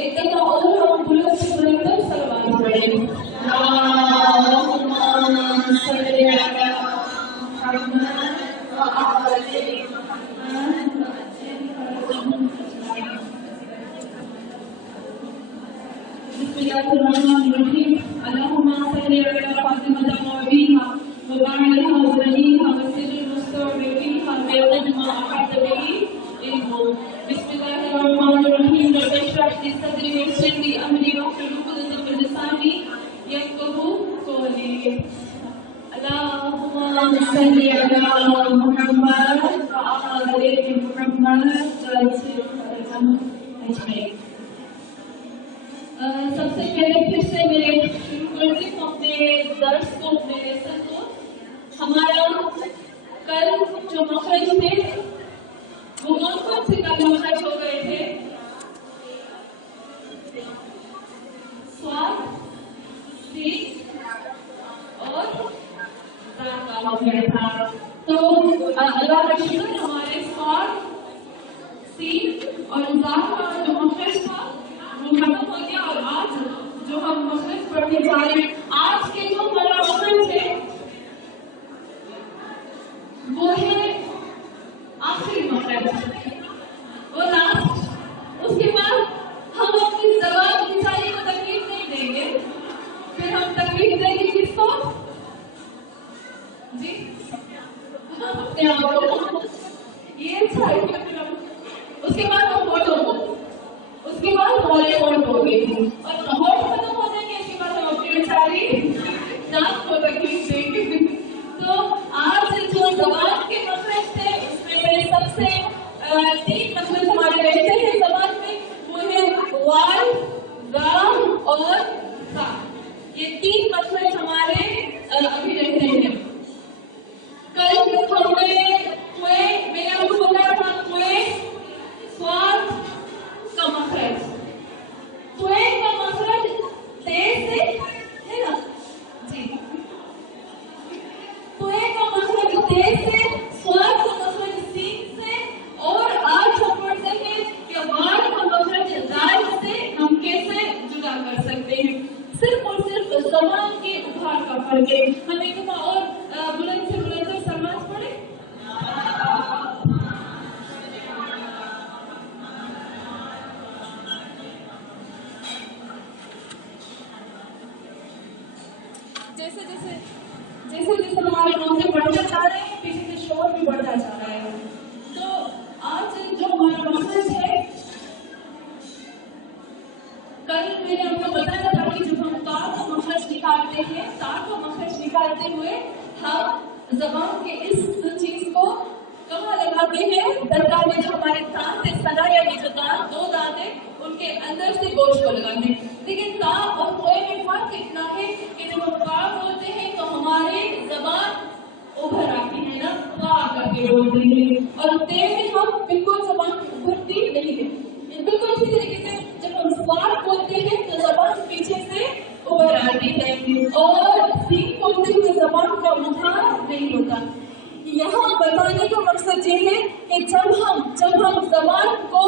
ایک دفعہ اور ہم بلند سے بلند تک سلوات پڑھیں. بسم اللہ الرحمن الرحیم. اللهم صل على فاطمة وأبيها وبعلها وبنيها وسر المستودعيها بيض ما أحد به علمه. بسم الله الرحمن الرحيم. رب اشرح لي صدري ويسر لي أمري واحلل عقدة من لساني يفقهوا قولي. اللهم صل على محمد وآل محمد أجمعين. سب سے پہلے پھر سے میں شروع کرتی ہوں اپنے درس کو، اپنے لیسن کو. ہمارا کل جو مخرج تھے وہ کون سے کل مخرج ہو گئے تھے؟ سواد، سین اور زا کا ہو گیا تھا. تو اللہ کا شکر ہمارے سواد، سین اور زا کا جو مخرج تھا وہ ختم ہو گیا. اور آج جو ہم مخرج پڑھنے جا رہے ہیں، آج کے جو ہمارا مخرج ہے وہ ہے آخری مخرج، وہ لاسٹ. اس کے بعد ہم اپنی زبان کی ساری کو تکلیف نہیں دیں گے. پھر ہم تکلیف دیں گے کس کو؟ جی اپنے آپ کو. یہ اچھا ہے. اس کے بعد ہم فوٹو کو، اس کے بعد ہمارے ہوٹ ہو گئے اور ہوٹ ختم ہو جائیں گے. اس کے بعد ہم اپنی ساری دانت کو تکلیف دیں گے. تو آج جو زبان کے مخرج تھے اس میں سے سب سے 3 مخرج ہمارے رہتے ہیں زبان میں، وہ ہے وال، رام اور سا. یہ 3 مخرج ہمارے ابھی رہتے ہیں. کل ہم نے کوئے، میں نے آپ کو بتایا تھا کوئے سواد کا مخرج. کوئے کا مخرج تے سے ہے نا جی. کوئے کا مخرج تے سے، سواد کا مخرج سین سے، اور آج ہم پڑھتے ہیں کہ وال کا مخرج دال سے ہم کیسے جدا کر سکتے ہیں. صرف اور صرف زبان کے ابھار کا فرق ہے. ہم ایک دفعہ اور بلند سے بلند سلوات پڑھیں. جیسے جیسے ہمارے روزے بڑھتے جا رہے ہیں، پیچھے سے شور بھی بڑھتا جا رہا ہے. تو آج جو ہمارا مخرج ہے، کل میں نے آپ کو بتایا تھا کہ جب ہم تا کا مخرج نکالتے ہیں، تا کا مخرج نکالتے ہوئے ہم زبان کے اس چیز کو کہاں لگاتے ہیں؟ درگاہ میں جو ہمارے دانت ہے، سنا یعنی جو دانت 2 دانت ہیں ان کے اندر سے گوشت کو لگاتے ہیں. لیکن تا اور کوئے میں فرق اتنا ہے کہ جب ہم تا بولتے ہیں تو ہماری زبان ابھر آتی ہے نا، تا کر کے بولتے ہیں. اور تے میں ہم بالکل زبان ابھرتی نہیں ہے. بالکل اسی طریقے سے جب ہم سواد بولتے ہیں تو زبان پیچھے سے ابھر آتی ہے، اور سین بولتے ہوئے زبان کا مخارج نہیں ہوتا. یہاں بتانے کا مقصد یہ ہے کہ جب ہم زبان کو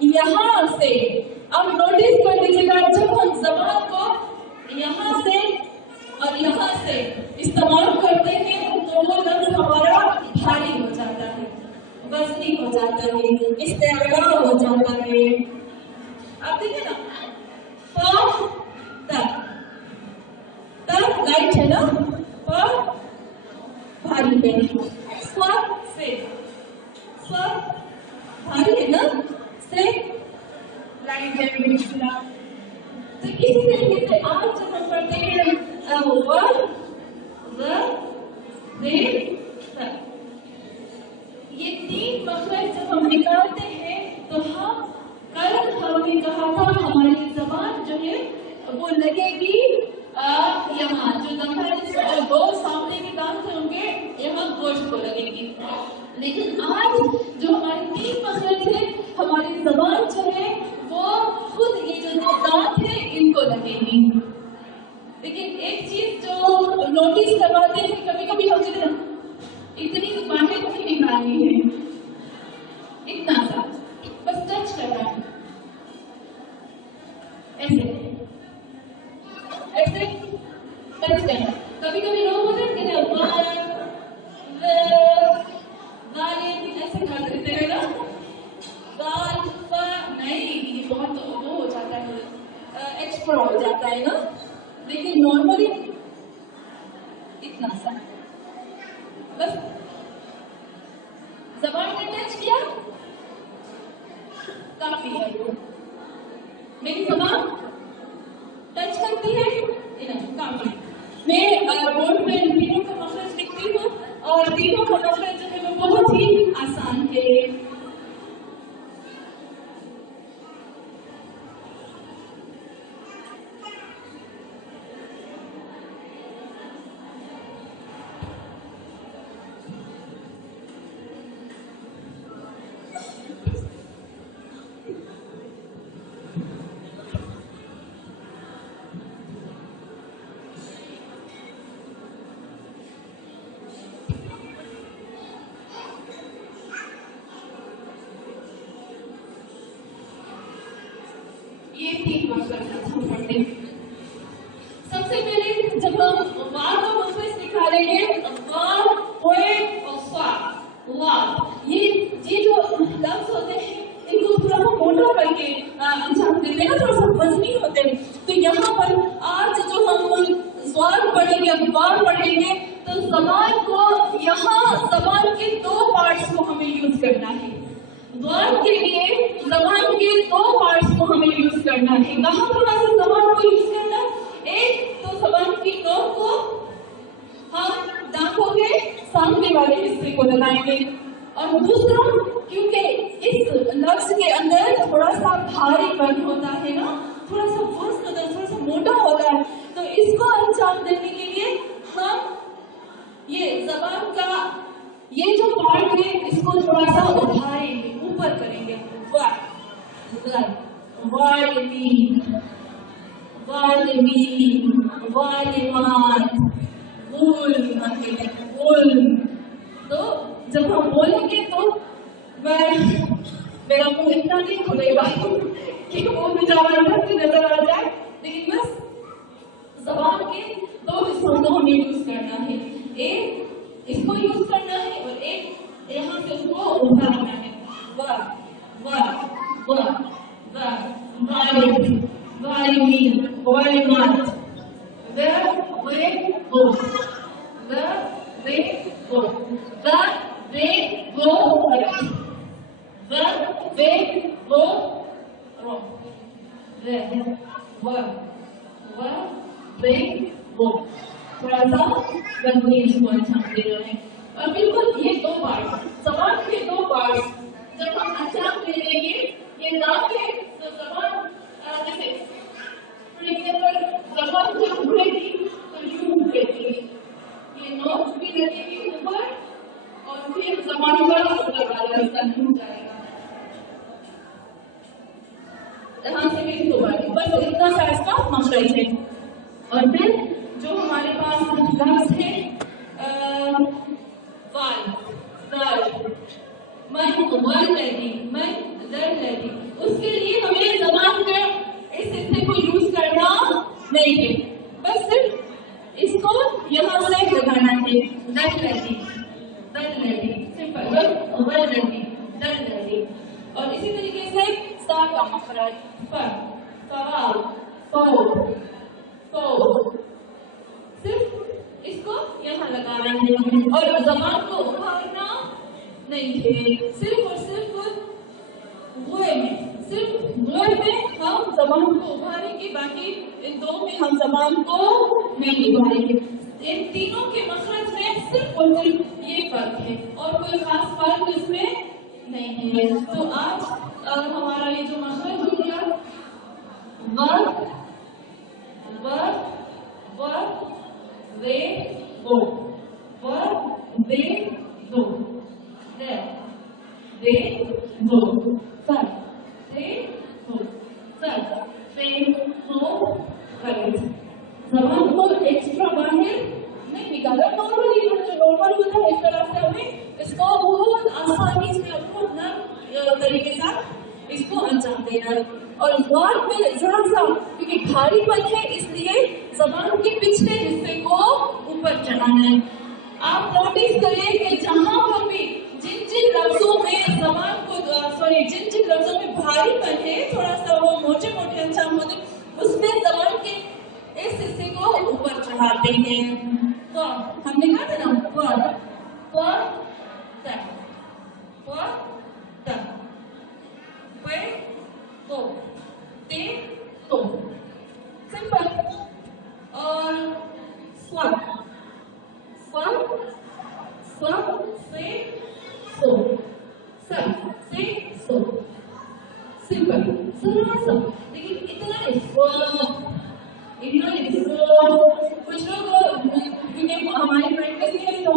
یہاں سے، اب نوٹس کر لیجیے گا، جب ہم زبان کو یہاں سے اور یہاں سے استعمال کرتے ہیں تو وہ لفظ ہمارا بھاری ہو جاتا ہے، وزنی ہو جاتا ہے، استعلا ہو جاتا ہے. आप देखिए ना, तक लाइट है ना, प भारी है, स्व से, स्व भारी है ना, से लाइट है दूसरा। तो इसी तरीके से आज जब हम पढ़ते हैं ये तीन मखरज जब हम निकालते हैं तो हम कल हमने कहा था हमारी जबान जो है वो लगेगी यहाँ जो दांत दो सामने के दांत है उनके यहाँ गोश्त को लगेगी। लेकिन आज जो हमारी तीन मखरज है हमारी जबान जो है वो खुद ये जो दांत है इनको लगेगी। लेकिन एक चीज जो नोटिस करवाते हैं कभी कभी हम कहते हैं इतनी बातें नहीं निकालनी है, इतना सा बस टच करना है, ऐसे ऐसे टच करना। कभी कभी लोग होते हैं ऐसे खा देते हैं ना, नहीं ये बहुत वो हो जाता है, एक्स्ट्रा हो जाता है ना। लेकिन नॉर्मली इतना सा बस जबान ने टच किया काफी है। मेरी जबान टच करती है काफी। मैं बोर्ड पे तीनों का मखरज लिखती हूँ और तीनों का मखरज जो है वो बहुत ही आसान है। ये तीन मखरज हम पढ़ते हैं। सबसे पहले जब हम वाव का मखरज निकालेंगे, वाव, ओए और स्वा, वाव, ये जो लफ्ज होते हैं इनको थोड़ा सा मोटा करके अंजाम देते हैं ना, थोड़ा सा वजनी होते हैं। तो यहाँ पर आज जो हम स्वाद पढ़ेंगे, वाव पढ़ेंगे, तो जबान को यहाँ जबान के दो पार्ट्स को हमें यूज करना है। वाव के लिए जबान के दो पार्ट्स को हमें यूज करना है। कहाँ थोड़ा सा जबान को यूज करना है? एक तो जबान की नोक को हम दांतों के सामने वाले हिस्से को लगाएंगे और दूसरा क्योंकि इस लफ्ज के अंदर थोड़ा सा भारीपन होता है ना, थोड़ा सा वजन होता है, थोड़ा सा मोटा होता है, तो इसको अंजाम देने के लिए हम ये जबान का ये जो पार्ट है इसको थोड़ा सा उठाएंगे, ऊपर करेंगे। तो जब हम बोलेंगे तो मेरा मुंह इतना नहीं खुलेगा कि वो बेचारा इधर से नजर आ जाए, लेकिन बस जबान के दो हिस्सों को हमें यूज करना है। एक इसको यूज करना है और एक यहाँ से उसको उठाना है। थोड़ा सा गंभीर को अंजाम दे रहे हैं। और बिल्कुल ये दो पार्ट, जबान के दो पार्ट जब हम अंजाम दे देंगे, ये नाक है तो जबान जैसे लिखने पर जबान जो उठेगी तो यूं उठेगी, ये नोक भी लगेगी ऊपर और फिर जबान का ऊपर वाला हिस्सा यूं जाएगा। यहाँ से भी दो बार बस इतना सा इसका मखरज है। और फिर जो हमारे पास लफ्ज है उसके लिए हमें जबान के इस हिस्से को यूज करना नहीं है, बस सिर्फ इसको यहाँ से लगाना है। सिंपल। और इसी तरीके से सा का मखरज फर, फवाद, फौद, फौद। सिर्फ इसको यहाँ लगाना है और जबान को उभारना नहीं है, सिर्फ और सिर्फ गुए में, सिर्फ गुए में हम जबान को उभारेंगे, बाकी इन दो में हम जबान को नहीं उभारेंगे। इन तीनों के मखरज में सिर्फ और सिर्फ ये फर्क है और कोई खास फर्क इसमें नहीं है। तो आज हमारा ये जो मखरज हो गया व, वे, दो, वे, दो, रे, दो, सर, से, दो, सर, से, दो, करेक्ट। जबान को एक्स्ट्रा बाहर नहीं निकाला, नॉर्मली जो नॉर्मल होता है इस तरह से हमें इसको बहुत आसानी से बहुत नरम तरीके से इसको अंजाम देना है। और ज़बान में जरा सा क्योंकि भारीपन है इसलिए जबान के पिछले हिस्से को ऊपर चढ़ाना है। आप नोटिस करें कि जहां पर भी जिन जिन लफ्जों में जबान को जिन जिन लफ्जों में भारीपन है, थोड़ा सा वो मोटे मोटे अंजाम होते उसमें जबान के इस हिस्से को ऊपर चढ़ाते हैं। तो हमने कहा था ना सिंपल। और स्वर से सो, सर से सो, सिंपल जरा सा, लेकिन इतना कुछ लोग क्योंकि हमारी प्रैक्टिस में तो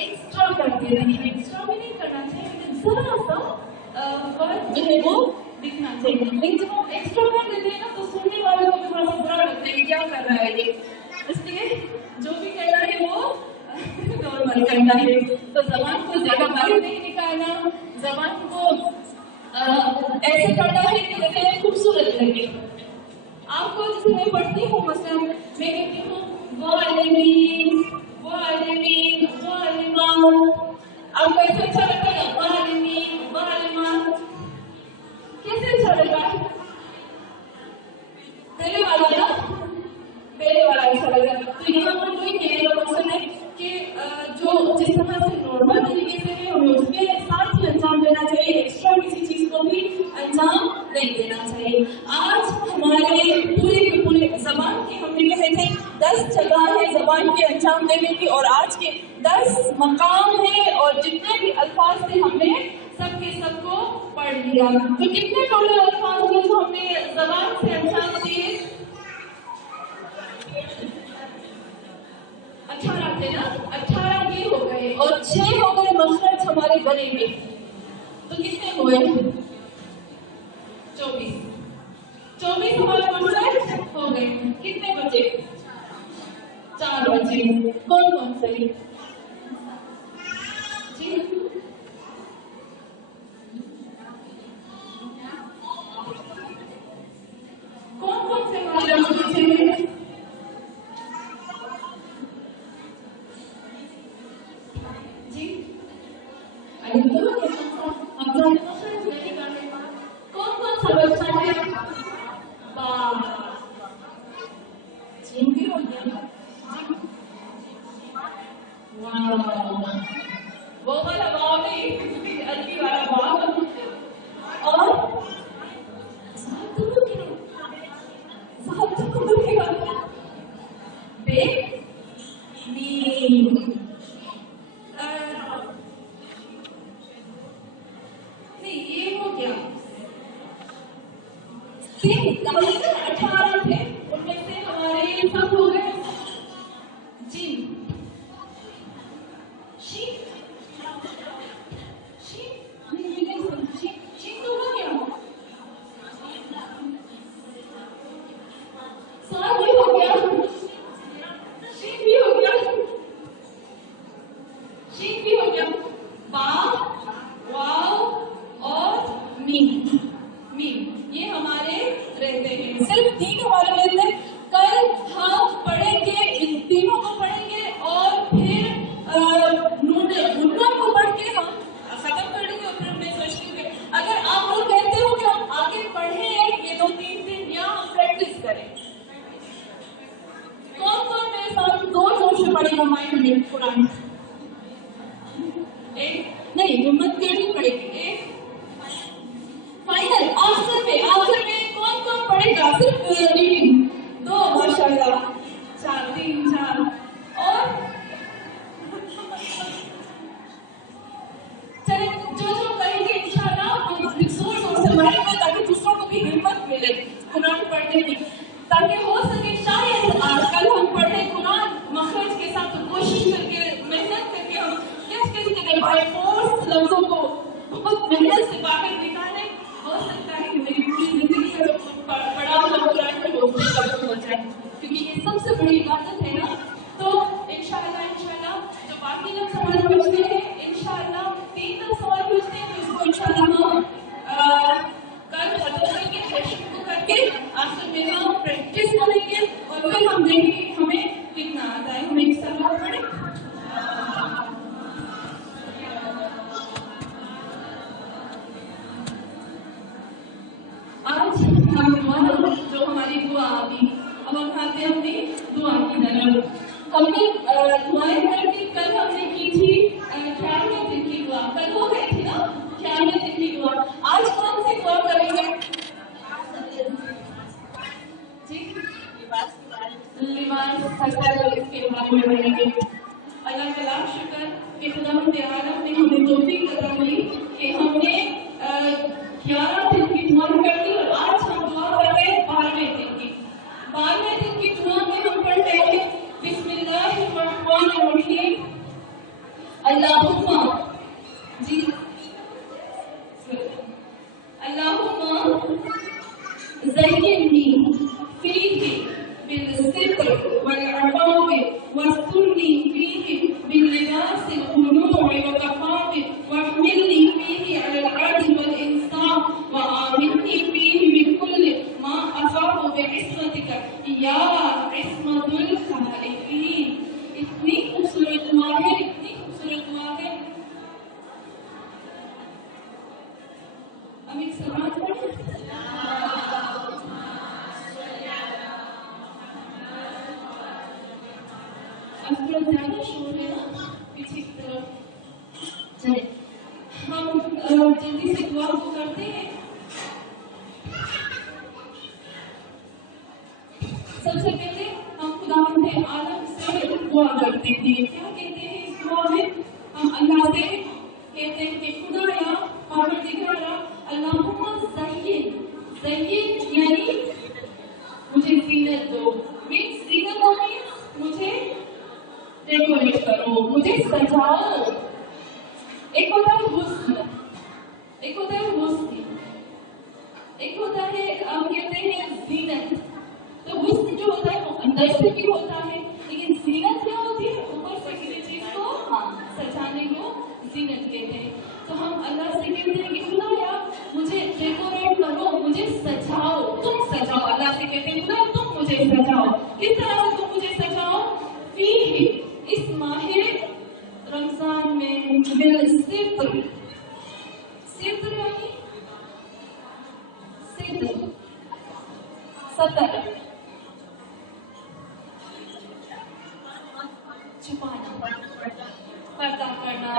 एक्स्ट्रा करते हैं, एक्स्ट्रा भी नहीं करना चाहिए, लेकिन जरा सा फर्क जो है वो दिखना चाहिए। लेकिन जब हम एक्स्ट्रा कर देते हैं ना तो सुनने वालों को भी थोड़ा सा बुरा लगता है क्या कर रहा है ये, इसलिए जो भी कह रहा है वो नॉर्मल करना है। तो जबान को ज्यादा बाहर नहीं निकालना, जबान को ऐसे करना है कि जैसे खूबसूरत लगे। आपको जैसे मैं पढ़ती हूँ मसलन मैं कहती हूँ वालिमीन, आपको ऐसे अच्छा लगता है वालिमीन, वालिमान, कैसे अच्छा लगा? पहले वाला अच्छा लगा। तो यहाँ पर कोई कहने का मकसद है कि जो जिस तरह से नॉर्मल तरीके से है हमें उसके साथ ही अंजाम देना चाहिए, एक्स्ट्रा किसी चीज को भी अंजाम नहीं देना चाहिए। आज हमारे पूरे के पूरे जबान के हमने कहे थे 10 जगह है जबान के अंजाम देने की और आज के 10 मकाम है और जितने भी अल्फाज थे हमने सबके सबको पढ़ लिया। तो कितने टोटल अल्फाज हुए जो हमने जबान से अंजाम दिए? 18 थे ना, 18 ये हो गए और 6 हो गए मखरज हमारे गले में। तो कितने हुए? 24 हमारे मखरज हो गए। कितने बचे? 4 बचे। कौन कौन से? जी कौन कौन से मखरज बचे? कौन कौन सा बच्चा है? भी हो गया। वो वाला वाव भी अरबी वाला वाव और ये हो गया। 18 थे उनमें से हमारे सब हो गए जिन तो हो गया। साथ भी हो गया, शीन भी हो गया, शीन भी हो गया। बा, वाव और मीम, ये हमारे रहते हैं। सिर्फ 3 हमारे रहते हैं। कल हम पढ़ेंगे इन तीनों को पढ़ेंगे और फिर नुनों को पढ़ के हम खत्म कर देंगे। और फिर मैं सोचती हूँ अगर आप लोग कहते हो कि हम आगे पढ़े ये मिनट कुरान एक नहीं हिम्मत करनी पड़ेगी। एक फाइनल आखिर में कौन कौन पढ़ेगा? सिर्फ रीडिंग 2 माशाल्लाह 4 3 4 और चले जो करेंगे इंशाल्लाह हम जोर जोर से पढ़ेंगे ताकि दूसरों को भी हिम्मत मिले कुरान पढ़ने की, ताकि हो सके शायद कल हम पढ़े कुरान मखरज के साथ, तो कोशिश करके मेहनत करके हम कैसे करके बाय फोर्स लफ्जों को बहुत मेहनत से बाहर निकालें। हो सकता है कि मेरी पूरी जिंदगी का बड़ा हुआ कुरान में हो जाए, क्योंकि ये सबसे बड़ी इबादत है ना। तो इंशाल्लाह जो बाकी लोग सवाल पूछते हैं इंशाल्लाह 3 तक सवाल पूछते हैं, तो इसको इंशाल्लाह हम कल खत्म करके सेशन को करके आखिर में हम प्रैक्टिस करेंगे और फिर हम देखेंगे हमें कितना आता है। हमें एक सवाल पढ़े आज हम दुआ जो हमारी दुआ अभी अब हम खाते हैं अपनी दुआ की तरफ। हमने दुआएं करके कल हमने की थी 11वें दिन की दुआ, कल हो गई थी ना 11वें दिन की दुआ। आज कौन सी दुआ करेंगे जी? लिबास इसके बारे में बोलेंगे। अल्लाह का लाख शुक्र कि खुदा आलम ने हमें तौफीक अता की कि हमने 11 दिन की दुआ कर दी और आज हम दुआ कर रहे हैं 12वें दिन की। 12वें दिन की दुआ में हम पढ़ रहे हैं बिस्मिल्लाहिर्रहमानिर्रहीम अल्लाहुम्मा जी अल्लाहुम्मा ज़य्यिनी फीही बिल-सिद्र वल-अफ़ाफ़ि वस्तुरनी फीही बिल-लिबासिल ख़ुनू'i व-कफ़ाफ़ि वहमिलनी फीही अलल-अदल वल-इंसाफ़ वआमिननी फीही बिकुल्लि मा अख़ाफ़ु बिइस्मतिका या इस्मतुल ख़ाइफ़ीन। इतनी खूबसूरत दुआ है, इतनी खूबसूरत दुआ है। अब एक सलात पढ़ें। अब थोड़ा ज़्यादा शोर है ना पीछे की तरफ। चले हम जल्दी से दुआ को करते हैं। सबसे पहले हम खुदावंद आलम से दुआ करते थे। क्या कहते हैं इस दुआ में? हम अल्लाह से कहते हैं कि खुदाया परवरदिगारा अल्लाहुम्मा ज़य्यिन यानी मुझे ज़ीनत दो। ज़ीनत दो मुझे डेकोरेट करो, मुझे सजाओ। एक होता है हुस्न, एक होता है हुस्न, एक होता है हम कहते हैं ज़ीनत। तो हुस्न जो होता है वो अंदर से भी होता है, लेकिन ज़ीनत क्या होती है? ऊपर से किसी चीज को सजाने को ज़ीनत कहते हैं। तो हम अल्लाह से कहते हैं कि खुदाया मुझे डेकोरेट करो, मुझे सजाओ, तुम सजाओ। अल्लाह से कहते हैं खुदा तुम मुझे सजाओ। किस तरह से तुम मुझे सजाओ? फीही इस माहे रमजान में बिल-सिद्र, सिद्र यानी सिद्र सतर छुपाना, पर्दा करना।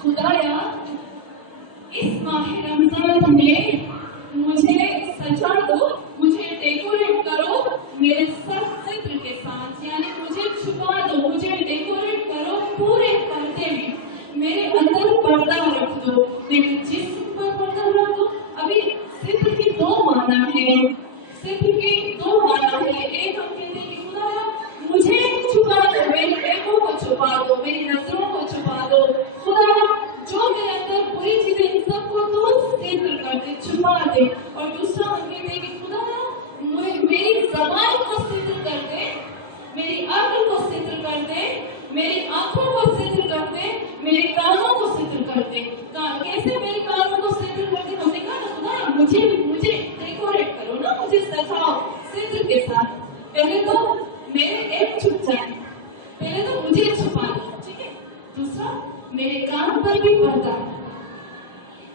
खुदाया इस माह रमजान में मुझे सजा दो, मुझे डेकोरेट करो मेरे सर सिद्र के साथ, यानी मुझे छुपा दो, मुझे डेकोरेट करो पूरे पर्दे में, मेरे अंदर पर्दा रख दो, मेरे जिस्म पर पर्दा रख दो। अभी सिद्र की 2 माना है, सिद्र की 2 माना है। एक हम कहते हैं कि खुदाया मुझे छुपा दो, मेरी आंखों को छुपा दो, मेरी नजरों को छुपा दो। खुदाया जो मेरे अंदर बुरी चीजें इन सबको तो सिद्र कर दे, छुपा दे। और दूसरा हम कहते हैं कि खुदाया मेरी ज़बान को सिद्र कर दे, मेरी अक्ल को सिद्र कर दे, मेरी आंखों को सिद्र कर दे, मेरे कानों को सिद्र कर दे। कैसे मेरे कानों को सिद्र कर दे? हमने कहा ना खुदाया मुझे डेकोरेट करो ना, मुझे सजाओ सिद्र के साथ। पहले तो मेरे एक छुप जाए, पहले तो मुझे छुपा दो, ठीक है। दूसरा मेरे कान पर भी पर्दा,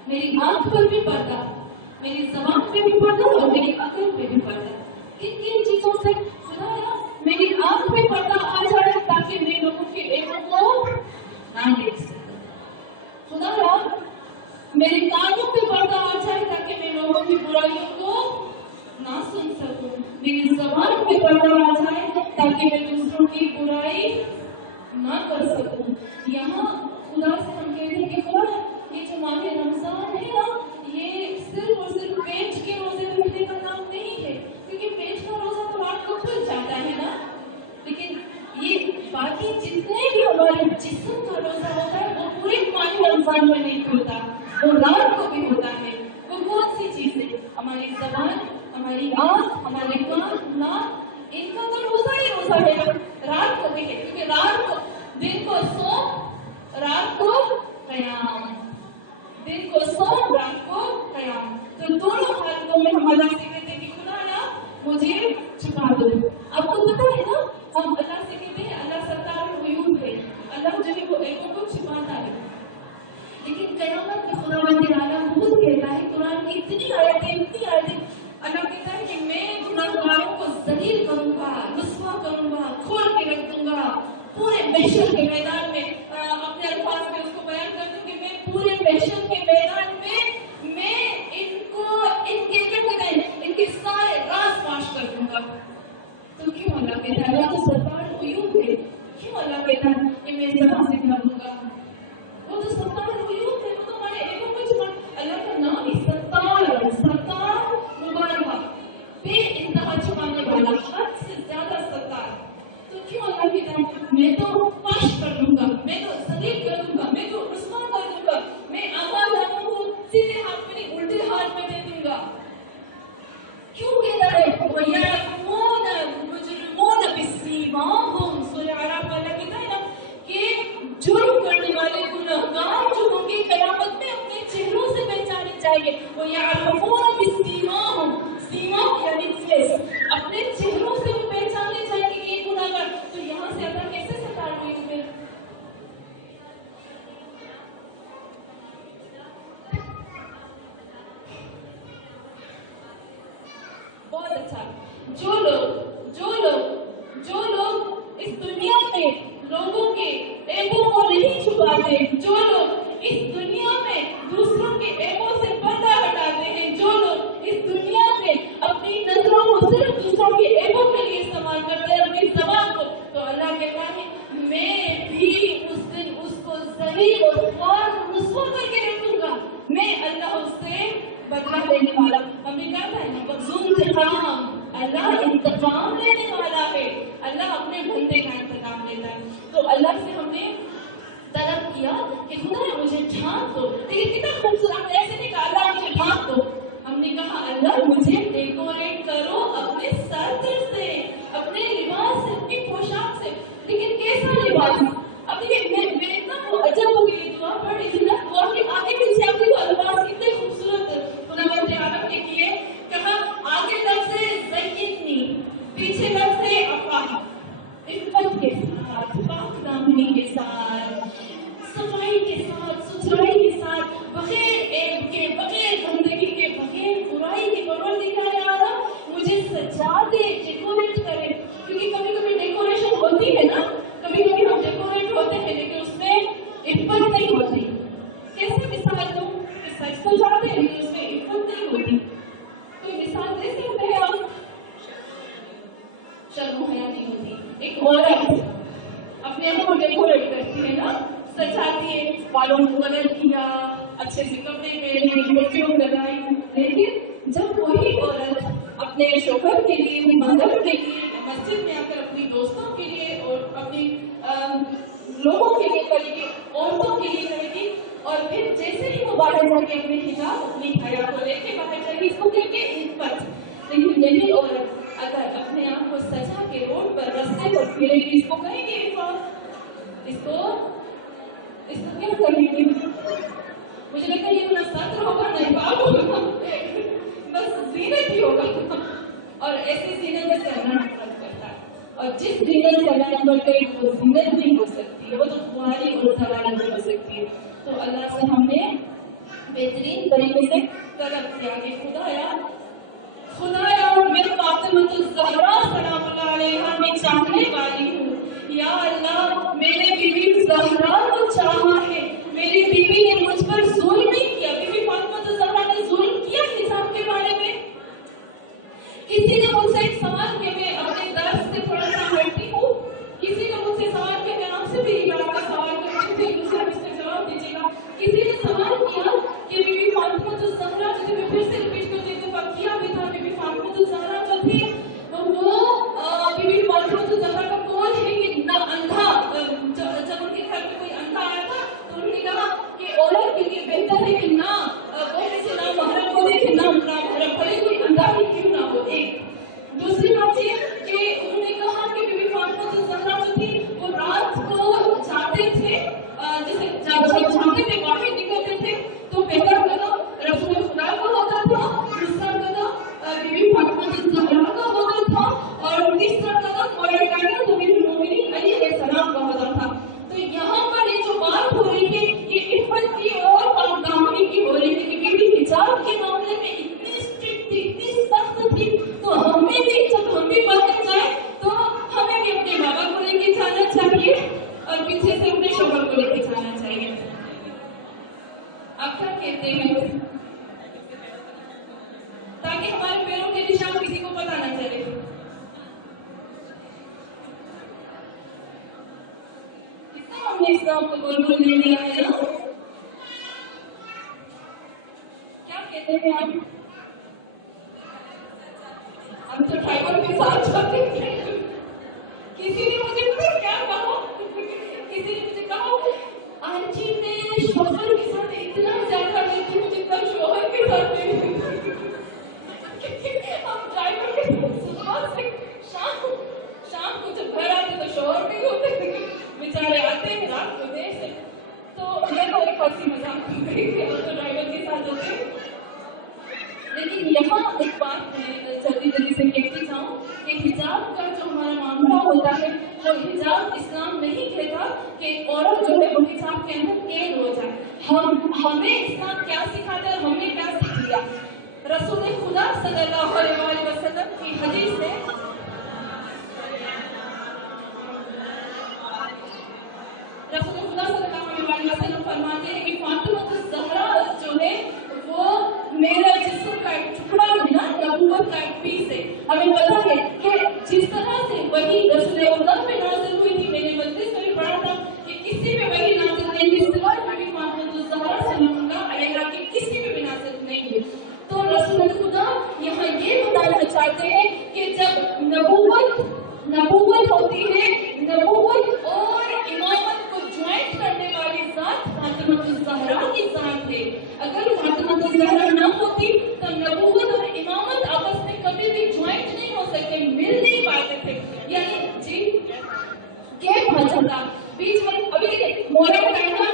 मेरी आंख पर भी पर्दा, मेरी ज़बान पे भी पर्दा और मेरी अक्ल पे भी पर्दा। किन किन चीजों से? खुदाया मेरी आंख पे पर्दा आ जाए ताकि मैं लोगों के ऐबों को मेरी ज़बान पे पर्दा आ जाए ताकि मैं दूसरों की बुराई ना कर सकूं। यहाँ खुदा से हम कहते हैं कि खुदा ये जो माह रमजान है ना, ये सिर्फ और सिर्फ पेट के रोजे रखने का नाम नहीं है, क्योंकि पेट का रोजा तो रात को खुल जाता है ना, लेकिन ये बाकी जितने भी हमारे जिस्म का रोजा होता है वो पूरे माह रमजान में नहीं खुलता, वो रात को भी होता है। वो कौन सी चीज है? हमारी ज़बान, हमारी आँख, हमारे कान, नाक, इनका तो रोजा ही रोजा है रात को। देखिए, क्योंकि रात को, दिन को सोम, रात को क़याम, दिन को सोम, रात को क़याम। तो दोनों हालतों में हम अल्लाह से कहते हैं कि खुदा ना मुझे छुपा दो। आपको पता है ना, हम अल्लाह से कहते हैं, अल्लाह सत्तार ग़ुयूब है, अल्लाह जो है वो ऐबों को छिपाता है। लेकिन क़यामत में खुदावंद आलम खुद कहता है, कुरान की इतनी आयतें, अल्लाह कहता है कि मैं गुनाहगारों को ज़लील करूंगा, रुस्वा करूंगा, खोल के रख दूंगा पूरे महशर के मैदान में। अपने अल्फाज में उसको बयान कर दूं कि मैं पूरे महशर के मैदान में मैं इनके क्या कहते हैं, इनके सारे राज फाश कर दूंगा। तो क्यों अल्लाह कहता है? अल्लाह तो सत्तार ग़ुयूब है, क्यों अल्लाह कहता है कि मैं ज़रा से कर दूंगा? वो तो सत्तार ग़ुयूब है, वो तो हमारे ऐबों को छुपा। अल्लाह का नाम ही सत्तार, सत्तार मुबारक, बेइंतहा छुपाने वाला, हद से ज्यादा सत्तार। तो क्यों अल्लाह कहता है मैं तो फाश कर दूंगा, मैं तो ज़लील कर दूंगा, मैं तो रुस्वा कर दूंगा, मैं आवाज़ों को सीधे हाथ में नहीं उल्टे हाथ में दे दूंगा। क्यों कहता है? वयअरफून मुजरिमून बिस्सीमाहुम, सूरह अराफ वाला कहता है ना कि जुर्म करने वाले गुनहगार जो होंगे क़यामत में अपने चेहरों से पहचाने जाएंगे। वयअरफून बिस्सीमाहुम, सीमा यानी फेस, अपने चेहरों से भी पहचाने जाएंगे कि ये गुनाहगार। तो यहाँ से अल्लाह कैसे सत्तार ग़ुयूब है? बहुत अच्छा। जो लोग इस दुनिया में लोगों के ऐबों को नहीं छुपाते, जो लोग इस दुनिया में दूसरों के ऐबों से पर्दा हटाते हैं, जो लोग इस दुनिया में अपनी नजरों को सिर्फ दूसरों के ऐबों के लिए इस्तेमाल करते हैं, अपनी ज़बान को, तो अल्लाह कहता है मैं भी उस दिन उसको ज़लील और रुस्वा करके रखूंगा। मैं अल्लाह उससे बदला लेने वाला। हमने कहा था ना, इंतकाम, अल्लाह इंतकाम लेने वाला है, अल्लाह अपने बंदे का इंतकाम लेता है। तो अल्लाह से हमने तलब किया कि खुदा मुझे ढांप दो। लेकिन कितना खूबसूरत, ऐसे नहीं कहा अल्लाह मुझे ढांप दो, हमने कहा अल्लाह मुझे डेकोरेट करो अपने सर से, अपने लिबास से, अपनी पोशाक से। लेकिन कैसा लिबास? अब देखिए, मैं इतना अजब हो गई, दुआ पढ़ रही थी ना, दुआ के आगे पीछे आपकी अल्फाज कितने खूबसूरत खुदावंद आलम ने किए। कहा आगे लफ्ज़ है ज़य्यिनी, पीछे लफ्ज़ है अफ़ाह, इफ़्फ़त के साथ, पाक-दामनी के साथ, सफाई के साथ, सुथराई के साथ, बगैर ऐब के, बगैर गंदगी के, बगैर बुराई के। परवरदिगार आलम मुझे सजा दे, डेकोरेट करे। क्योंकि कभी कभी डेकोरेशन होती है ना, कभी कभी हम डेकोरेट होते हैं लेकिन उसमें इफ़्फ़त नहीं होती। कैसे मिसाल दूं कि सच तो जाते हैं लेकिन उसमें इफ़्फ़त नहीं होती। कोई मिसाल दे सकते हैं आप? शर्म हया नहीं होती। एक औरत अपने आप को डेकोरेट करती है ना, सजाती है, बालों को कलर किया, अच्छे से कपड़े पहने, परफ्यूम लगाई, लेकिन जब वही औरत अपने शोहर के लिए, मजहब के लिए, मस्जिद में आकर अपनी दोस्तों के लिए और अपनी लोगों के लिए करेगी, औरतों के लिए करेगी, और फिर जैसे ही वो बाहर जाके अपने हिजाब, अपनी हया को लेके बाहर जाएगी, इसको कहेंगे इफ़्फ़त। लेकिन यही औरत अगर अपने आप को सजा के रोड पर, रास्ते पर फिरेगी, इसको कहेंगे इफ़्फ़त। इसको क्या कहेंगे? मुझे लगता है ये ना सत्र होगा ना निकाब होगा, बस ज़ीनत ही होगा। और ऐसी ज़ीनत से अल्लाह नफरत करता है, और जिस ज़ीनत से अल्लाह नफरत करे वो ज़ीनत नहीं हो सकती है, वो तो खुआरी और धराना नहीं हो सकती है। तो अल्लाह से हमने बेहतरीन तरीके से तलब किया कि खुदाया मैं फातिमा ज़हरा सलामुल्लाह अलैहा में चाहने वाली हूँ, या अल्लाह मैंने बीबी ज़हरा को चाहा है, मेरी बीबी ने मुझ पर जुल्म नहीं किया। बीबी फातिमा ज़हरा ने जुल्म किया हिजाब के बारे में? किसी ने मुझसे एक सवाल कि मैं अपने दर्द से थोड़ा सा हटती हूँ, किसी ने मुझसे सवाल किया, मैं आपसे भी ये बात का सवाल करूँगी, फिर मुझे आप इसका जवाब दीजिएगा। किसी ने सवाल किया कि बीबी फातिमा जो ज़हरा जो थी, मैं फिर से रिपीट करती हूँ, दफा किया भी था, बीबी फातिमा जो ज़हरा जो थी वो बीबी फातिमा जो ज़हरा का कौन है कि ना अंधा, जब उनके घर में कोई अंधा आया था तो उन्होंने कहा कि औरत के लिए बेहतर है कि ना वो किसी ना महरम को देखे, ना महरम भले कोई अंधा ही क्यों ना हो। एक दूसरी बात ये कि उन्होंने कहा कि बीबी फातिमा जो ज़हरा जो थी वो रात को जाते थे, जैसे जाते थे बाहर निकलते थे तो पहला कदम रसूल खुदा का होता था, दूसरा कदम बीबी फातिमा जो ज़हरा का होता था और तीसरा कदम मौला कायनात अमीरुल मोमिनीन अली अलैहिस्सलाम का होता था। तो यहाँ पर ये जो बात हो रही है ये इफ़्फ़त की और पाकदामनी की हो रही है कि बीबी हिजाब के मामले में इतनी स्ट्रिक्ट थी, इतनी सख्त थी, तो हमें भी जब हम भी बदल जाए तो हमें भी अपने बाबा को लेके जाना चाहिए और पीछे से अपने शोहर को लेके जाना चाहिए। आप क्या कहते हैं? ताकि हमारे पैरों के निशान किसी को पता न चले। कितना हमने इस्लाम को गोल ले लिया है ना? क्या कहते हैं आप? हम तो ड्राइवर के साथ चलते हैं। किसी ने मुझे पता क्या कहा? किसी ने मुझे कहा आंटी मैं शोहर के साथ इतना ज्यादा लेती हूँ जितना शोहर के साथ नहीं। हम ड्राइवर के साथ सुबह से शाम को जब घर आते तो शोहर नहीं होते, बेचारे आते हैं रात को देर से। तो मैं तो एक हंसी मजाक कर रही थी, हम तो ड्राइवर के साथ होते हैं। लेकिन यहाँ एक बात मैं जल्दी से कहती जाऊँ कि हिजाब का जो हमारा मामला होता है वो हिजाब इस्लाम नहीं कहता कि औरत जो है वो हिजाब के अंदर कैद हो जाए। हमें इस्लाम क्या सिखाता है, हमने क्या सीख लिया? रसूल खुदा सल्लल्लाहु अलैहि वसल्लम की हदीस है, रसूल खुदा सल्लल्लाहु अलैहि वसल्लम फरमाते हैं कि फातिमा ज़हरा जो है वो मेरा जिस्म का एक टुकड़ा है ना, नबूवत का एक पीस है। हमें पता है कि जिस तरह से वही रसूल खुदा पे नाज़िल हुई थी, मैंने मजलिस में भी पढ़ा था कि किसी पे वही नाज़िल नहीं हुई सिवाय बीबी फातिमा ज़हरा सल्लल्लाहु अलैहा की, किसी पे भी नाज़िल नहीं हुई। तो रसूल खुदा यहाँ ये बताना चाहते हैं कि जब नबूवत होती है, नबूवत और इमामत को ज्वाइंट करने वाली ज़ात फातिमा ज़हरा की ज़ात है। अगर फातिमा ज़हरा न होती तो नबूवत और इमामत आपस में कभी भी ज्वाइंट नहीं हो सकते, मिल नहीं पाते थे, यानी जी गैप आ जाता बीच में। अभी देखिए मौला कायनात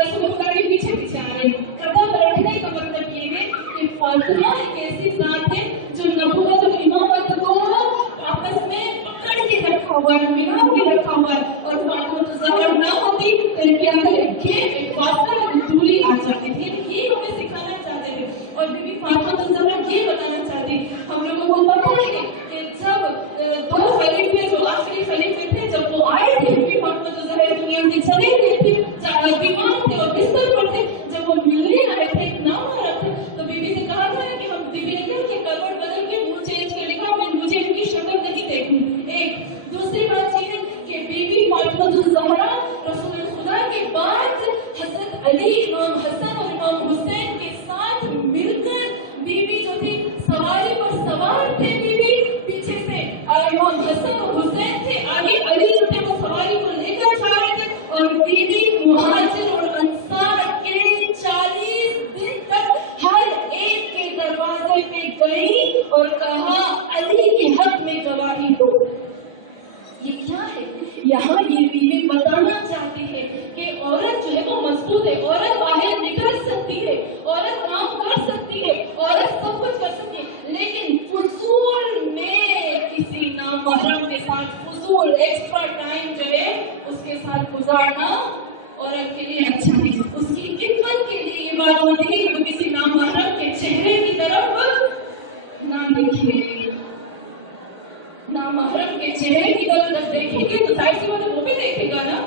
रसूल खुदा के पीछे आ रहे हैं। कदम रखने का मतलब ये है कि फातिमा एक ऐसी ज़ात है जो नबूवत और इमामत को आपस में पकड़ के रखा हुआ है, मिला के रखा हुआ है। और फातिमा ज़हरा न होती तो इनके अंदर एक वास्ता और दूरी आ जाती थी। ये हमें सिखाना चाहते थे और बीबी फातिमा ज़हरा ये बताना चाहती, हम लोगों को पता है कि जब दो खलीफे जो आखिरी खलीफे थे जब वो आए थे, बीबी फातिमा ज़हरा दुनिया में चले गए थे, बीमार थे और बिस्तर पर थे, जब वो मिलने आए थे नाम आ रहे थे तो बीबी से कहा था कि हम बीबी ने कहा कि करवट बदल के मुंह चेंज करने का, मुझे इनकी शक्ल नहीं देखनी। एक दूसरी बात ये है कि बीबी फातिमा ज़हरा रसूल खुदा के बाद हज़रत अली, इमाम हसन और इमाम हुसैन के साथ मिलकर बीबी जो थी सवारी पर सवार थे, बीबी पीछे से इमाम हसन और हुसैन थे, आगे अली जो थे वो सवारी को लेकर जा रहे थे और बीबी मुहाजिर और अंसार के 40 दिन तक हर एक के दरवाजे पे गई और कहा अली के हक में गवाही दो। ये क्या है? यहाँ ये बीवी बताना चाहती है कि औरत जो है वो मजबूत है, औरत बाहर निकल सकती है, औरत काम कर सकती है, औरत सब कुछ कर सकती है, लेकिन फजूल में किसी नामहरम के साथ फजूल एक्स्ट्रा टाइम जो है उसके साथ गुजारना औरत के लिए अच्छा नहीं। उसकी इज्जत के लिए ये बात होती है कि वो किसी नामहरम के चेहरे की तरफ ना देखिए। नामहरम के चेहरे की तरफ जब देखेंगे तो जाहिर सी बात है वो भी देखेगा ना,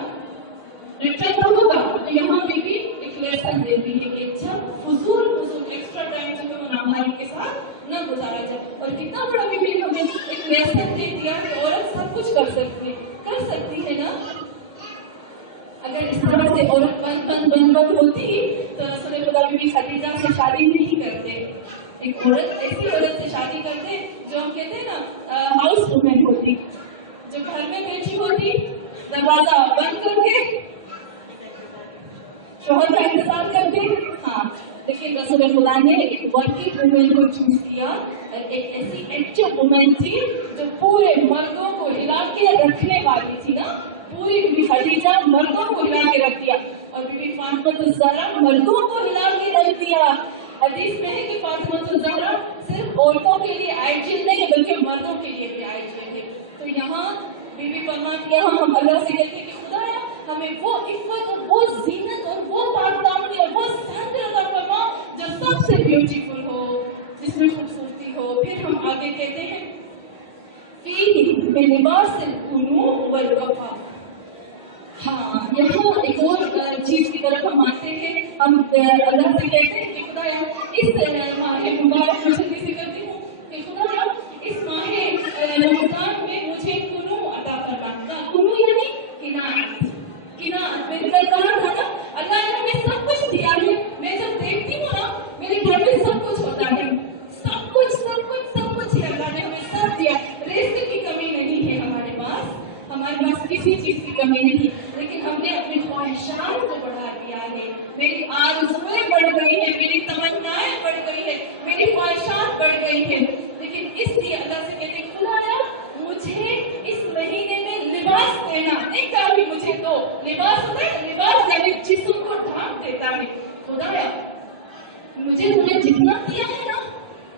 रिटर्न तो होगा। तो यहाँ भी एक लेसन देती है कि जब फजूल एक्स्ट्रा टाइम जो है वो नामहरम के साथ न गुजारा जाए। और कितना बड़ा भी हमें लेसन दे दिया कि औरत सब कुछ कर सकती है ना। अगर इस तरह से औरत बन होती तो रसूल खुदा बीबी खदीजा से शादी नहीं करते। एक औरत ऐसी औरत से शादी करते जो हम कहते हैं ना हाउस वुमेन होती, जो घर में बैठी होती, दरवाजा बंद करके शोहर का इंतजार करते। हाँ, लेकिन रसूल खुदा ने एक वर्किंग वुमेन को चूज किया, एक ऐसी एक्टिव वुमेन थी जो पूरे मर्दों को हिला के रखने वाली थी ना। पूरी बीबी खदीजा मर्दों को हिला के रख दिया और बीबी फातिमा ज़हरा मर्दों को हिला के रख दिया। हदीस में है कि फातिमा ज़हरा सिर्फ औरतों के लिए आइडियल नहीं बल्कि मर्दों के लिए भी आइडियल है। तो यहाँ बीबी फरमाती है, हम अल्लाह से कहते हैं कि खुदाया हमें वो इफ़्फ़त और वो ज़ीनत और वो पाकदामनी और वो सतर अता फरमा जो सबसे ब्यूटीफुल हो, जिसमें खूबसूरती हो। फिर हम आगे कहते हैं फीही मिन लिबासिल कुनूज़ वल वफ़ा। हाँ, यहाँ एक और चीज की तरफ हम आते हैं। हम अल्लाह से कहते हैं कि खुदाया इस माह मुबारक में जल्दी से करती हूँ कि खुदाया इस माह रमजान में मुझे कुनू अता फरमा। कुनू यानी किनात। मैंने कल कहा था ना, अल्लाह ने हमें सब कुछ दिया है। मैं जब देखती हूँ ना, मेरे घर में सब कुछ होता है, सब कुछ है। अल्लाह ने हमें सब दिया, रिज़्क़ की कमी नहीं है हमारे पास किसी चीज की कमी नहीं। लेकिन हमने अपनी ख्वाहिशात को बढ़ा दिया है। मेरी आरज़ुएं बढ़ गई है, मेरी तमन्नाएं बढ़ गई है, मेरी ख्वाहिशात बढ़ गई है। लेकिन इसलिए अल्लाह से कहते हैं खुदाया मुझे इस महीने में लिबास देना। एक बार भी मुझे दो। लिबास होता है, लिबास यानी जिस्म को ढांक देता है। खुदाया मुझे तुम्हें जितना दिया है ना,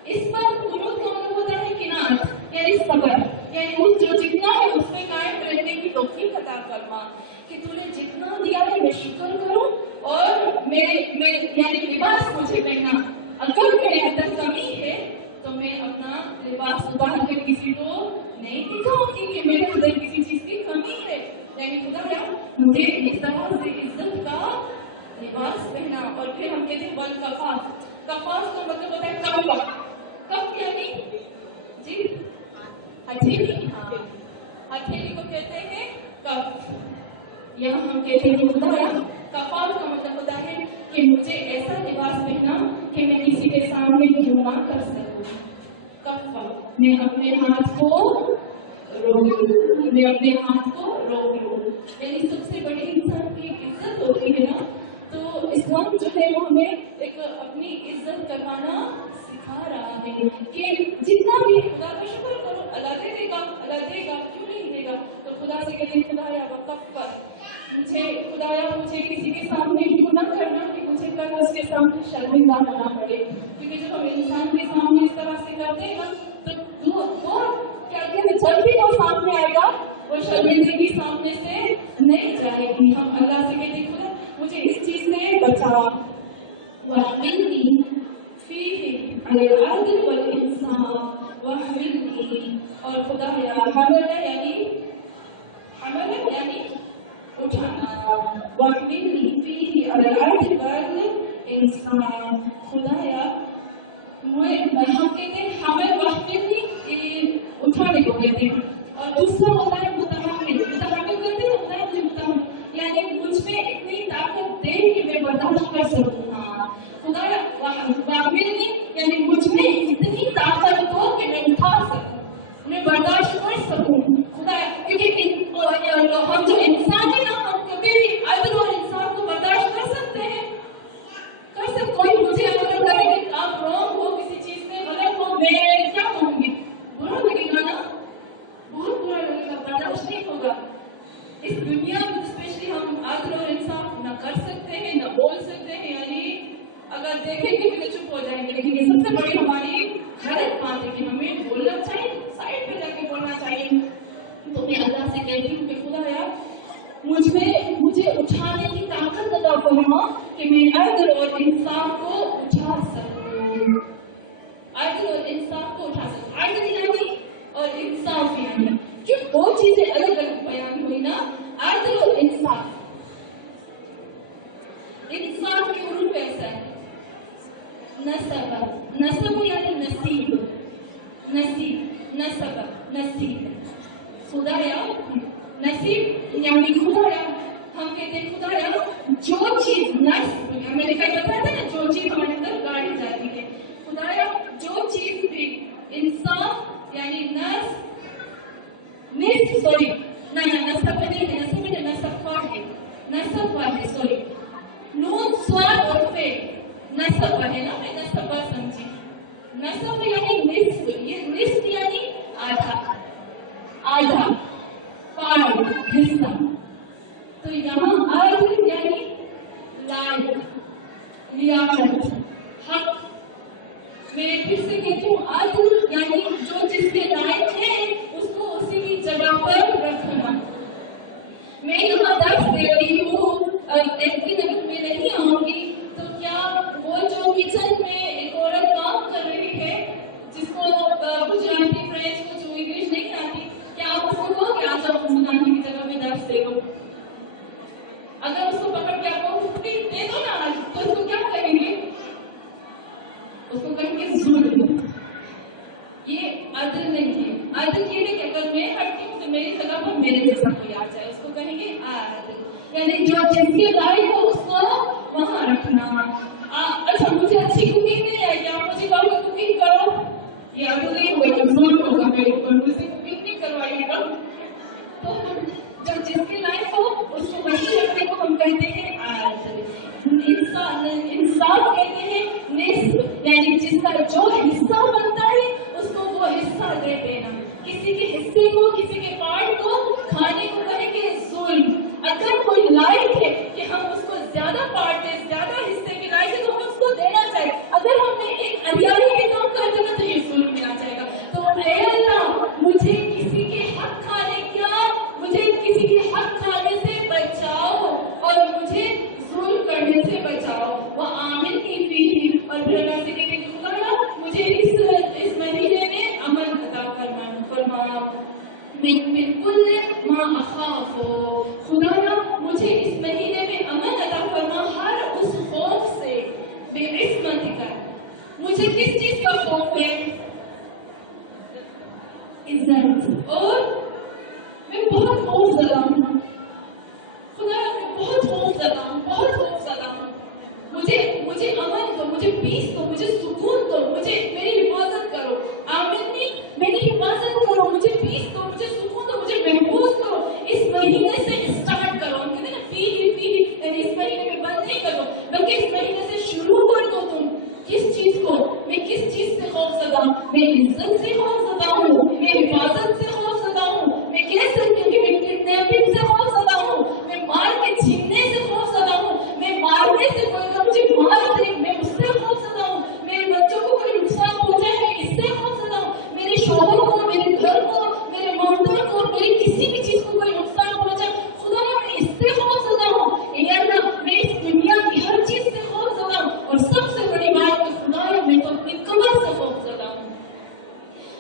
इस पर कुनूत का मतलब होता है किनात यानी सब्र, यानी उस जो जितना है उस पे कायम रहने की तौफीक अता फरमा कि तूने जितना दिया है मैं शुक्र करूं और मेरे यानी लिबास मुझे पहना। अगर मेरे अंदर कमी है तो मैं अपना लिबास उतार कर किसी को नहीं दिखाऊंगी कि मेरे अंदर किसी चीज की कमी है। यानी खुदा मुझे इस तरह से इज्जत का लिबास पहना। और फिर हम कहते हैं वल कफाफ। कफाफ का मतलब होता है कफ। कफ यानी जी हथेली। हाँ, हथेली को कहते हैं कफ। यहाँ हम कहते हैं खुदाया कफाफ का मतलब होता है कि मुझे ऐसा लिबास पहना कि मैं किसी के सामने क्यों ना कर सकूं। कफा, मैं अपने हाथ को रोक लूं। यानी सबसे बड़ी इंसान की इज्जत होती है ना, तो इस्लाम जो है वो हमें एक अपनी इज्जत करवाना सिखा रहा है कि जितना भी खुदा का शुक्र करो, अल्लाह दे देगा, क्यों नहीं देगा। तो खुदा से कहते हैं खुदाया वक़फ़ मुझे किसी के सामने क्यों ना करना कि मुझे कल उसके सामने शर्मिंदा होना पड़े। क्योंकि जब हम इंसान के सामने इस तरह से करते हैं तो वो क्या कहते हैं, जब भी वो सामने आएगा वो शर्मिंदगी सामने से नहीं जाएगी। हम अल्लाह से कहते हैं खुदा मुझे इस चीज से बचा। वहमिलनी फीही अलल अदल वल इंसाफ वहमिलनी। और खुदाया हमल यानी उठाना। वहमिलनी फीही अलल अदल वल इंसाफ। खुदाया हम कहते हैं हमल वहमिलनी उठाने को कहते हैं। और दूसरा होता है मुतहम्मिल करते हैं, होता है मुझे मुतहम्मिल यानी मुझ में इतनी ताकत दे कि मैं बर्दाश्त कर सकूं। हाँ, खुदाया वहमिलनी यानी मुझ में इतनी ताकत दो कि मैं उठा सकूं, मैं बर्दाश्त कर सकूं। खुदाया क्योंकि हम जो इंसान है ना, हम कभी भी अदल और इंसाफ को बर्दाश्त कर सकते हैं। कोई मुझे अगर कहे कि आप रॉन्ग हो किसी चीज में, गलत हो, मैं क्या कहूंगी, बुरा लगेगा ना, बहुत बुरा लगेगा, बर्दाश्त नहीं होगा। इस दुनिया में स्पेशली हम आदल और इंसाफ न कर सकते हैं, न बोल सकते हैं। यानी अगर देखेंगे भी तो चुप हो जाएंगे। लेकिन ये सबसे बड़ी हमारी गलत बात है कि हमें बोलना चाहिए, साइड पे जाके बोलना चाहिए। तो मैं अल्लाह से कहती हूँ कि खुदाया मुझे उठाने की ताकत अता फरमा कि मैं अदल और इंसाफ को उठा सकूं। अदल और इंसाफ को उठा सकूं। अदल यानी और इंसाफ यानी क्यों दो चीजें अलग अलग बयान हुई ना, अदल और इंसाफ। इंसाफ के उर्दू ऐसा है नसब यानी नसीब नसीब खुदाया, नसीब यानी खुदाया। हम कहते हैं खुदाया जो चीज मैंने कल बताया था ना, जो चीज हमारे अंदर गाड़ी जाती है, खुदाया जो चीज भी इंसाफ यानी नसब है सॉरी नून स्वाद और फे नसब है ना, मैं नसब समझी। नसब यानी निस्फ, ये निस्फ यानी आधा पार्ट हिस्सा। तो यहाँ अर्ध यानी लायक, लियाकत, हक। मैं फिर से कहती हूँ, अर्ध यानी जो जिसके लायक है उसको उसी की जगह पर रखना। मैं यहाँ दर्स दे रही हूँ, लेकिन अगर मैं नहीं आऊंगी तो क्या वो जो किचन में एक औरत काम कर रही है जिसको गुजराती, फ्रेंच, कुछ इंग्लिश नहीं आती, क्या आप उसको कहोगे आ जाओ गुजराती की जगह में दर्स दे दो? अगर उसको पकड़ के आपको छुट्टी दे दो ना, तो उसको क्या कहेंगे? उसको कहेंगे जुल्म। ये अदल नहीं है। अदल ये नहीं कि अगर मैं हटती हूँ तो मेरी जगह पर मेरे जैसा कोई आ जाए, उसको कहेंगे अदल, यानी जो जिसके लायक हो उसको वहां रखना। अच्छा मुझे अच्छी कुकिंग नहीं है, क्या आप मुझे कहोगे कुकिंग करो? ये अदल नहीं होगा, जुल्म होगा मेरे ऊपर, मुझे कुकिंग नहीं करवाइएगा। तो जो जिसके लायक हो उसको वही रखने को हम कहते हैं अदल। इंसाफ कहते हैं निस्फ, यानी जिसका जो हिस्सा बनता है उसको वो हिस्सा दे देना। किसी के हिस्से को, किसी के पार्ट को खाने को कहेंगे जुल्म। अगर कोई लायक है कि हम उसको ज्यादा पार्ट दें, ज्यादा हिस्से के लायक है तो हम उसको देना चाहिए। अगर हमने एक अन्यायी के काम कर दिया तो ये जुल्म में आ जाएगा। तो ऐ अल्लाह मुझे किसी के हक खाने मुझे किसी के हक खाने से बचाओ और मुझे जुल्म करने से बचाओ। वह आमिन की भी और फिर अल्लाह से कहते हैं खुदाया मुझे इस महीने में अमन अता फरमा बिल्कुल माँ अखाफ हो। खुदाया मुझे इस महीने में अमन अता फरमा हर उस खौफ से बेइस्मत कर। मुझे किस चीज का खौफ है? इज्जत। और मैं बहुत खौफजदा हूँ खुदाया, मैं बहुत खौफजदा हूँ, बहुत खौफजदा हूँ। मुझे अमन दो, मुझे पीस दो, मुझे सुकून दो, मुझे मेरी हिफाजत करो। आमीन नहीं, मेरी हिफाजत करो, मुझे पीस दो, मुझे सुकून दो, मुझे महफूज करो। इस महीने से स्टार्ट करो। हम कहते हैं ना पी यानी इस महीने में बंद नहीं करो, बल्कि इस महीने से शुरू कर दो। तुम किस चीज को? मैं किस चीज से खौफजदा हूँ? मैं इज्जत से खौफजदा हूँ, मैं हिफाजत से खौफजदा हूँ, मैं कह सकती हूँ कि मैं किडनैपिंग से खौफजदा हूँ, मैं मार के छीनने से खौफजदा हूँ, मैं मारने से कोई मुझे मार दे मैं उससे खौफजदा हूँ, मेरे बच्चों को कोई नुकसान पहुंचाए मैं इससे खौफजदा हूँ, मेरे शौहर को, मेरे घर को, मेरे मर्दों को, मेरी किसी भी चीज को कोई नुकसान पहुंचाए खुदाया मैं इससे खौफजदा हूँ। मैं इस दुनिया की हर चीज से खौफजदा हूँ। और सबसे बड़ी बात तो खुदाया मैं तो अपनी कमर से खौफजदा हूँ,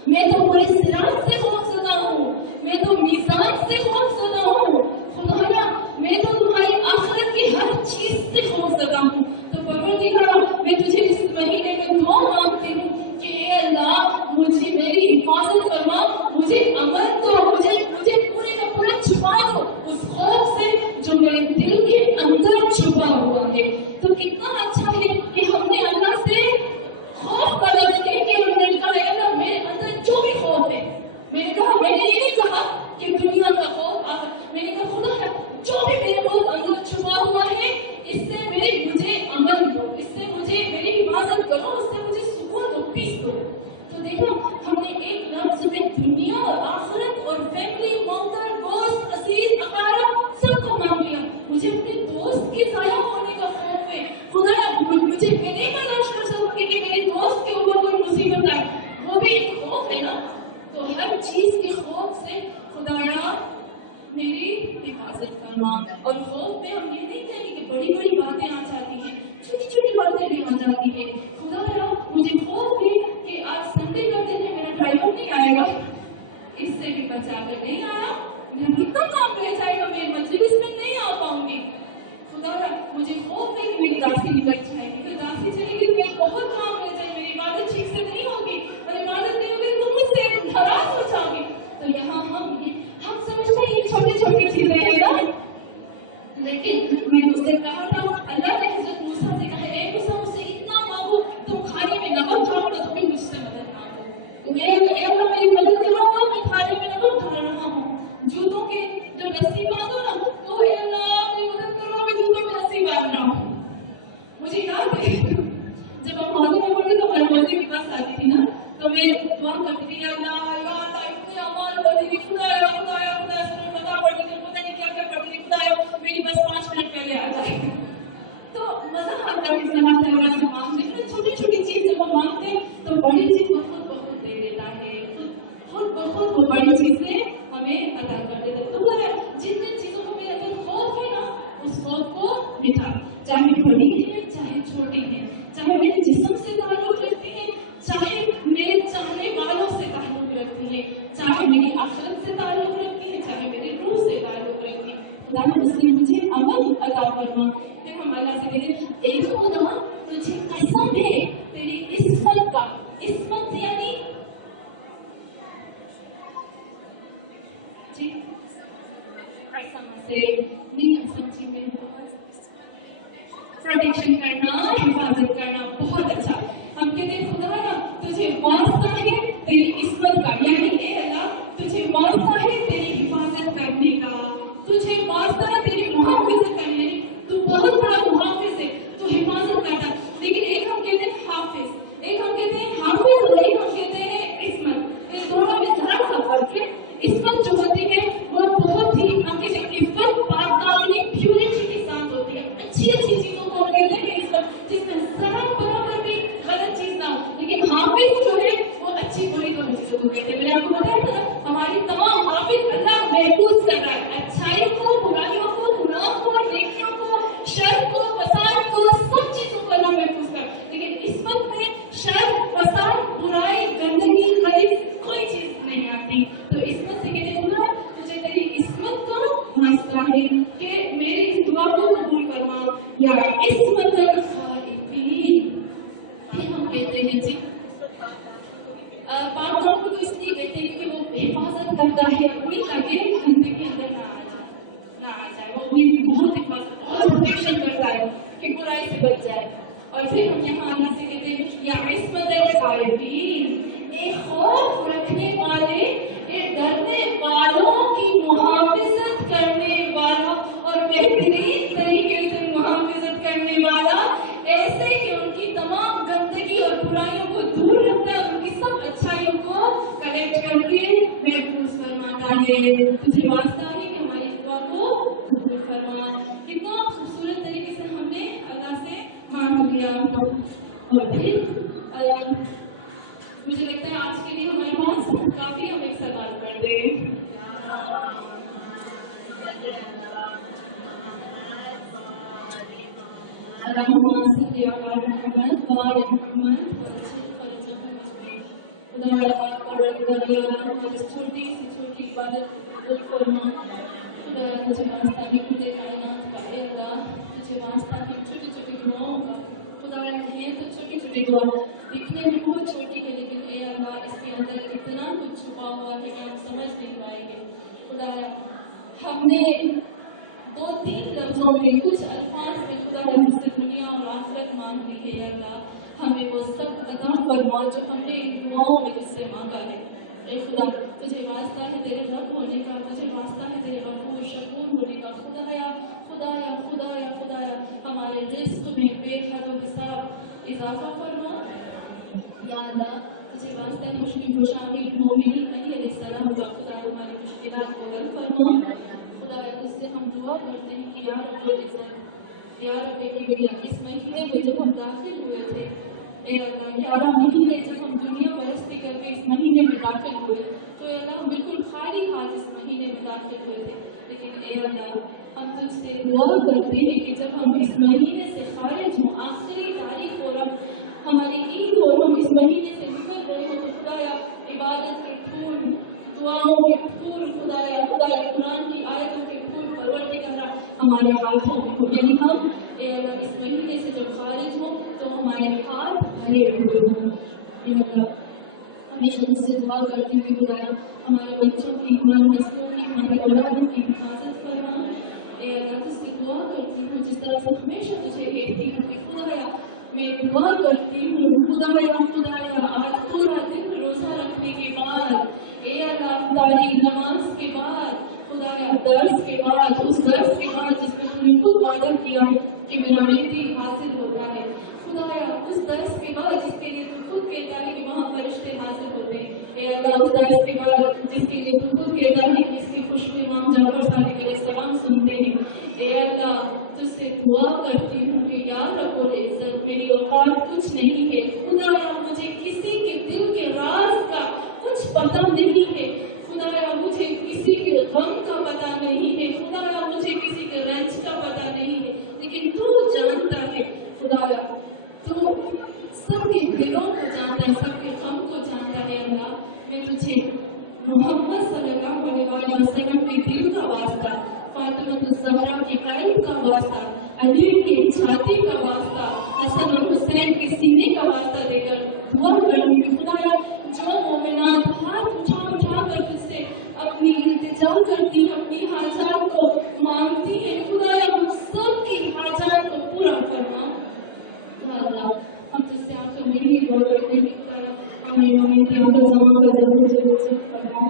मैं तो पूरे सिरात से खौफजदा हूँ, मैं तो मीज़ान से खौफजदा हूँ। खुदाया मैं तो तुम्हारी आखिरत की हर चीज से खौफजदा हूँ। तो परवरदिगार मैं तुझे इस महीने में दुआ मांगती हूँ कि ए अल्लाह मुझे मेरी हिफाजत फरमा, मुझे अमन दो, मुझे पूरे का पूरा छुपा दो उस खौफ से जो मेरे दिल के अंदर छुपा हुआ है। तो कितना अच्छा है कि हमने अल्लाह से खौफ का लफ्ज़ कह के हमने कहा अल्लाह मेरे अंदर जो भी खौफ है, मैंने ये नहीं कहा कि दुनिया का खौफ, मैंने कहा खुदा जो भी मेरे खौफ अंदर छुपा हुआ है इससे मुझे अमन दो, इससे मुझे मेरी हिफाजत करो, उससे मुझे सुकून दो, पीस दो। तो देखो हमने एक लफ्ज में दुनिया और आखिरत और फैमिली, मौतर, दोस्त, अजीज, अकारा सबको मांग लिया। मुझे अपने दोस्त के जाया होने का खौफ है खुदा, मुझे मैं नहीं बर्दाश्त कर सकती कि मेरे दोस्त के ऊपर कोई मुसीबत आए, वो भी एक खौफ है ना। तो हर चीज के खौफ से खुदाया मेरी हिफाजत करना। और खौफ में हम ये नहीं कहेंगे कि बड़ी बड़ी बातें आ जाती हैं, छोटी छोटी बातें भी आ जाती हैं। खुदाया मुझे खौफ है कि आज संडे का दिन है, मेरा ड्राइवर नहीं आएगा, इससे भी बचा कर नहीं आया, मेरा कितना काम रह जाएगा, मैं मजलिस में नहीं आ पाऊंगी। खुदाया मुझे खौफ है कि मेरी दासी निकल जाएगी, फिर दासी चलेगी तो मेरा बहुत काम रह जाए, मेरी इबादत ठीक से नहीं होगी, और इबादत नहीं होगी तो मुझसे तो यहाँ हम समझते हैं ये छोटी छोटी चीजें हैं ना, लेकिन मैंने उससे कहा था, अल्लाह ने हजरत मूसा से कहा, ए मूसा मुझसे इतना मांगो, तुम खाने में नमक डालो तो भी मुझसे मदद मांगो। अल्लाह मेरी मदद करो, मैं खाने में नमक डाल रहा हूँ। जूतों के जो रस्सी बांधो ना, तो अल्लाह मेरी मदद करो, मैं जूतों में रस्सी बांध रहा हूँ। मुझे याद है जब हम हौजे में पढ़ते तो हमारे हौजे के पास आती थी ना, तो मैं दुआ करती थी, अल्लाह इतने अमाल पढ़ती थी, खुदाया खुदाया खुदाया, सुनो पता पढ़ती थी, पता नहीं क्या क्या पढ़ती थी, खुदाया मेरी बस 5 मिनट पहले आ जाए। तो मजा आता है इस तरह से मांगने में। छोटी छोटी चीज जब हम मांगते हैं तो बड़ी चीज बहुत बहुत दे देता है, खुद बहुत वो बड़ी चीजें हमें अदा कर देता है। तो जिन जिन चीजों को मेरे अंदर खौफ है ना, उस खौफ को मिटा, चाहे बड़ी है चाहे छोटी है, चाहे मेरे जिस्म से ताल्लुक रखती है, चाहे मेरे चाहने वालों से ताल्लुक रखती है, चाहे मेरी आखिरत से ताल्लुक रखती है, चाहे मेरी रूह से ताल्लुक रखती है, खुदा उसने मुझे अमल अदा करना। फिर हम अल्लाह से कहते हैं, खुदा तुझे कसम है तेरी इस्मत का, इस्मत यानी जी कसम से नहीं समझी में प्रोटेक्शन करना, हिफाजत करना, बहुत अच्छा। हम कहते हैं खुदाया तुझे वास्ता है तेरी इस्मत का, यानी ए अल्लाह तुझे वास्ता है तेरी हिफाजत करने का, तुझे वास्ता है तेरी मुहाफिजत करने, तू बहुत बड़ा मुहाफिज है, तू हिफाजत करता। लेकिन एक हम कहते हैं हाफिज, एक हम कहते हैं हाफिज और एक हम कहते हैं इस्मत। इन दोनों में जरा सा फर्क है। इस्मत जो होती है वो बहुत ही हम कहते हैं इफ्फत, पाकदारी, प्यूरिटी के साथ होती है, अच्छी अच्छी चीजों को हम कहते हैं इस्मत, जिसमें जरा बराबर भी गलत चीज ना हो। लेकिन हाफिज जो है वो अच्छी बुरी दोनों चीजों को कहते हैं। मैंने आपको बताया था ना, हमारी तमाम हाफिज अल्लाह महफूज कर रहा है, अच्छाई को, बुराइयों को, गुनाह को, नेकियों को, शर को, फसाद को, सब चीजों को अल्लाह महफूज कर। लेकिन इस्मत में शर, फसाद, बुराई, गंदगी, गलीज कोई चीज नहीं आती। तो इस्मत से कहते खुदा तुझे तेरी इस्मत का वास्ता है कि मेरी इस दुआ को कबूल करवा, या इस्मत खालिकीन। फिर हम कहते हैं जी पाक नाम को तो इसलिए कहते हैं क्योंकि वो हिफाजत करता है अपनी, ताकि गंदगी अंदर ना आ जाए। वो अपनी बहुत हिफाजत, बहुत प्रोटेक्शन करता है कि बुराई से बच जाए। और फिर हम यहाँ अल्लाह से कहते हैं या इस्मत खालिकीन, ए खौफ रखने वाले, ए डरने वालों की मुहाफिजत करने वाला, और बेहतरीन तरीके से मुहाफिजत करने वाला, ऐसे कि उनकी तमाम गंदगी और बुराइयों को दूर रखता है, उनकी सब अच्छाइयों को कलेक्ट करके महफूज फरमाता है। तुझे वास्ता है कि हमारी दुआ को कबूल फरमा। कितना खूबसूरत तरीके से हमने अल्लाह से मांग लिया। और फिर मुझे लगता है आज के लिए हमारे पास काफी, हम एक सवाल कर दें। छोटी सी छोटी इबादत फरमा, खुदा तुझे वास्ता है खुदे कायनात का, ए अल्लाह तुझे वास्ता है छोटी छोटी दुआओं का। खुदा ये तो छोटी छोटी दुआ दिखने में बहुत छोटी है, लेकिन ए अल्लाह इसके अंदर इतना कुछ छुपा हुआ है कि हम समझ नहीं पाएंगे। खुदा हमने 2-3 लफ्जों में, कुछ अल्फाज में खुदा मुझसे दुनिया और आखिरत मांग ली है। अल्लाह हमें वो सब अता फरमा जो हमने इन दुआओं में तुझसे मांगा है। ए खुदा तुझे वास्ता है तेरे रब होने का, तुझे वास्ता है तेरे गफूर शकूर होने का। खुदाया खुदाया खुदाया खुदाया हमारे रिज़्क़ में बेहद हिसाब इजाफा फरमा। या अल्लाह तुझे वास्ता है मुश्किल खुशामिल मोमिन अली अलैहिस्सलाम का, खुदा हमारी मुश्किलात को हल फरमा। खुदाया तुझसे हम दुआ करते हैं कि या रब्बुल इज़्ज़त, या रब्बे किबरिया, इस महीने में जब हम दाखिल हुए थे, ए अल्लाह 11 महीने जब हम दुनिया परस्ती करके इस महीने में दाखिल हुए, तो अल्लाह हम बिल्कुल खाली हाथ इस महीने में दाखिल हुए थे। लेकिन ए अल्लाह हम तुझसे दुआ करते हैं कि जब हम इस महीने से खारिज हों, आखिरी तारीख हो, रब हमारी ईद हो, हम इस महीने से निकल रहे हो, तो खुदाया इबादत के फूल, दुआओं के फूल, खुदाया खुदाया कुरान की आयतों के फूल परवरदिगार हमारे हाथों में हो। यानी हम ए अल्लाह इस महीने से जब खारिज हो तो हमारे हाथ भरे हुए हों। हमेशा मुझसे दुआ करती हुई खुदाया हमारे बच्चों तमाम हस्तियों की, हमारी औलादों की हिफाजत फरमा। ए अल्लाह तुझसे दुआ करती हूँ जिस तरह से हमेशा तुझे कहती हूँ कि खुदाया मैं दुआ करती हूँ, खुदाया आज पूरा दिन रोजा रखने के बाद, ए अल्लाह तारी नमाज के बाद, खुदाया दर्स के बाद, उस दर्स के बाद जिसमें तूने खुद वादा किया है कि मेरा मेहदी हासिल होता है, खुदाया उस दर्स के बाद जिसके लिए तू खुद कहता है कि वहाँ फरिश्ते हासिल होते हैं, ए अल्लाह उस दर्स के बाद जिसके लिए तू खुद कहता है कि इसकी खुशबू इमाम जाफर सादिक अलैहिस्सलाम सुनते हैं, ए अल्लाह तुझसे दुआ करती हूँ कि या रब्बुल इज्जत मेरी औकात कुछ नहीं है, खुदाया मुझे किसी के दिल के राज का कुछ पता नहीं है, खुदाया मुझे किसी के गम का पता नहीं है, खुदाया मुझे किसी के रंज का पता नहीं है, लेकिन तू जानता है खुदाया, तू सबके दिलों को जानता है, सबके गम को जानता है। अल्लाह मैं तुझे मोहम्मद सल्लल्लाहु अलैहि वसल्लम के दिल का वास्ता, फातिमा ज़हरा के कल्ब का वास्ता, अली के छाती का वास्ता, हसन और हुसैन के सीने का वास्ता देकर दुआ करूंगी खुदाया जो मोमिनात हाथ उठा कर तुझसे अपनी इल्तिजा करती, अपनी हाजात को मांगती है, खुदाया हम सब की हाजात को पूरा फरमा। अल्लाह हम तुझसे आकर मेरी दुआ करते हैं, हमें की आखिर ज़मां का ज़रूर फरमा।